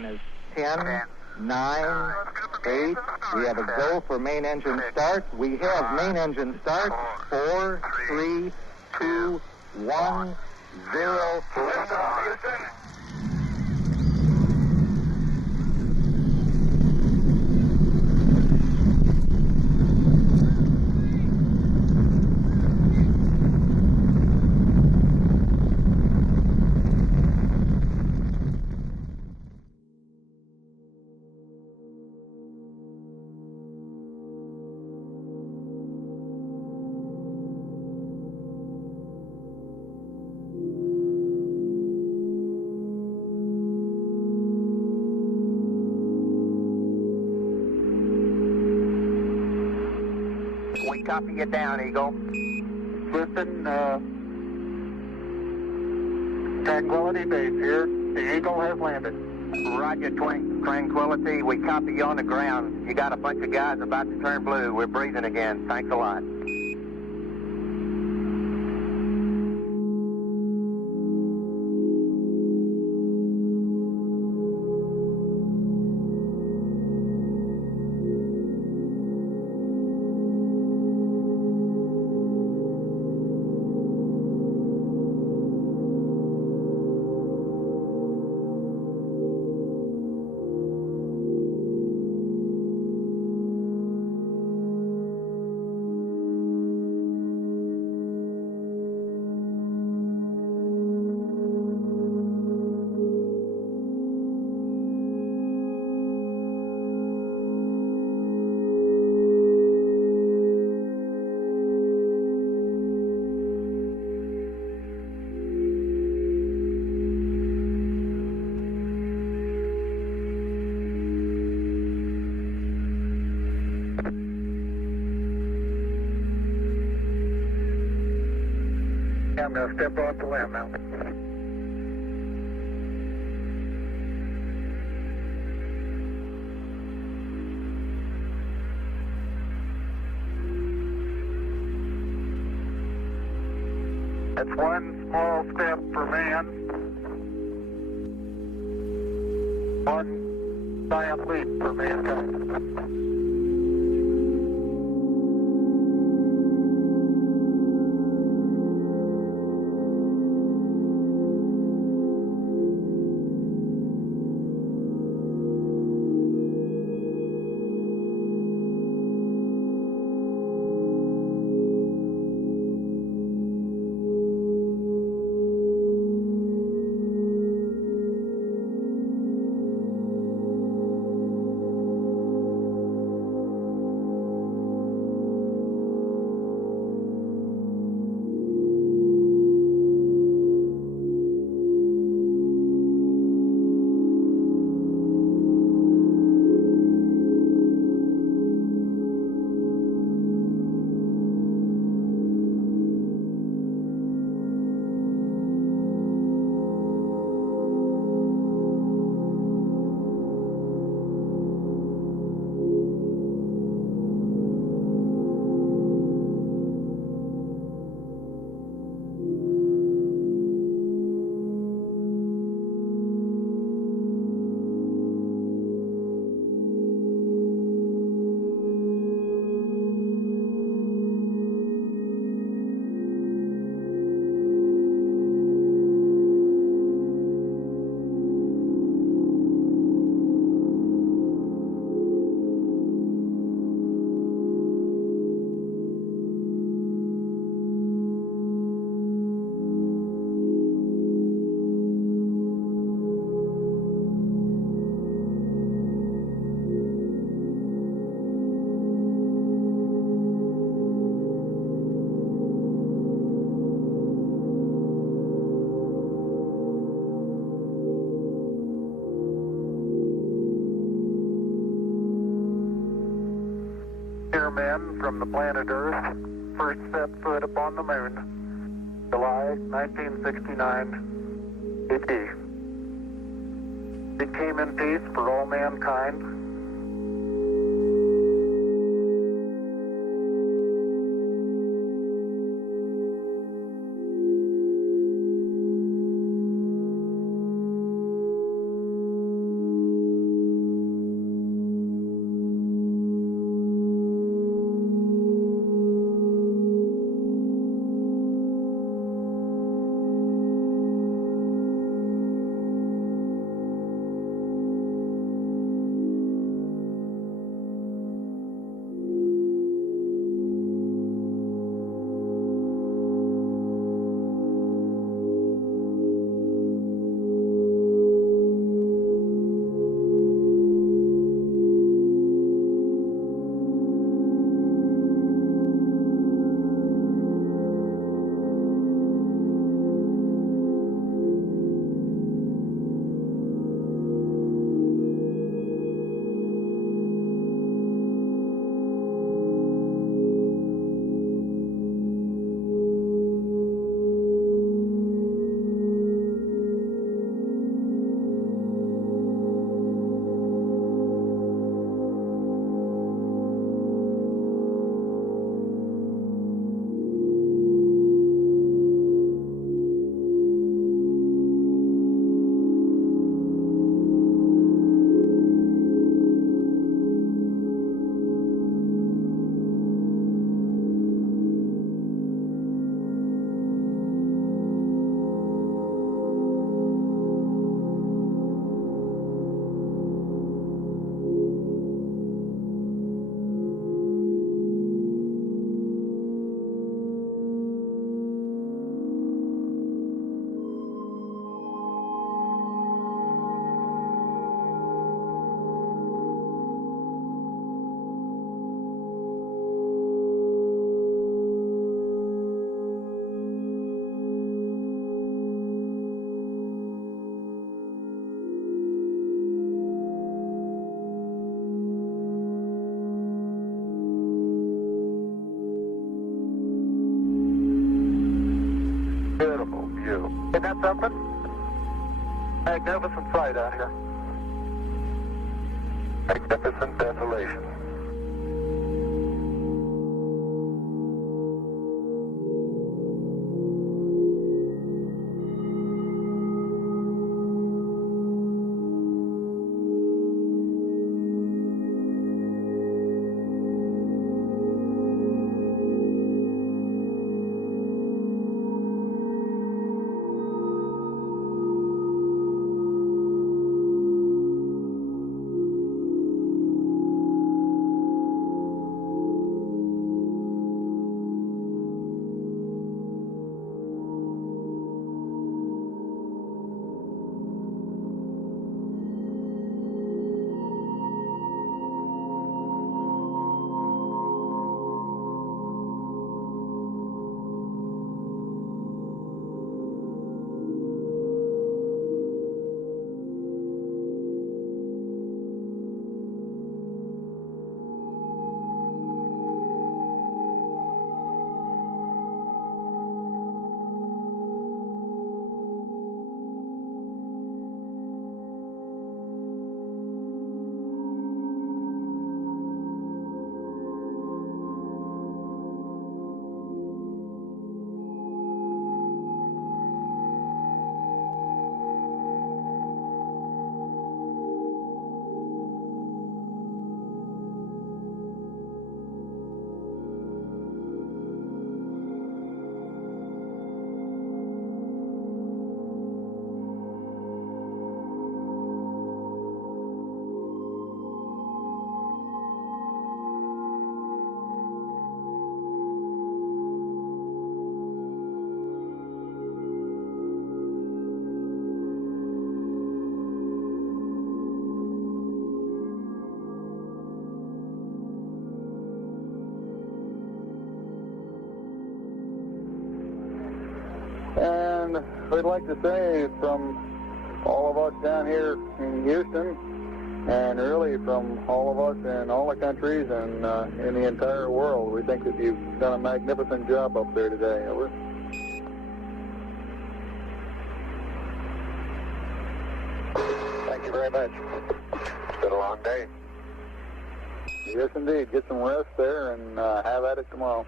Minus 10, 9, 8. We have a go for main engine start. We have main engine start. 4, 3, 2, 1, 0. We copy you down, Eagle. Listen, Tranquility Base here. The Eagle has landed. Roger, Tranquility. We copy you on the ground. You got a bunch of guys about to turn blue. We're breathing again. Thanks a lot. I'm going to step off the limb now. That's one small step for man, one giant leap for mankind. Men from the planet Earth first set foot upon the moon, July 1969 AD. It came in peace for all mankind. Isn't that something? Magnificent sight out here. Magnificent desolation. And we'd like to say from all of us down here in Houston, and really from all of us in all the countries and in the entire world, we think that you've done a magnificent job up there today. Over. Thank you very much. It's been a long day. Yes, indeed. Get some rest there and have at it tomorrow.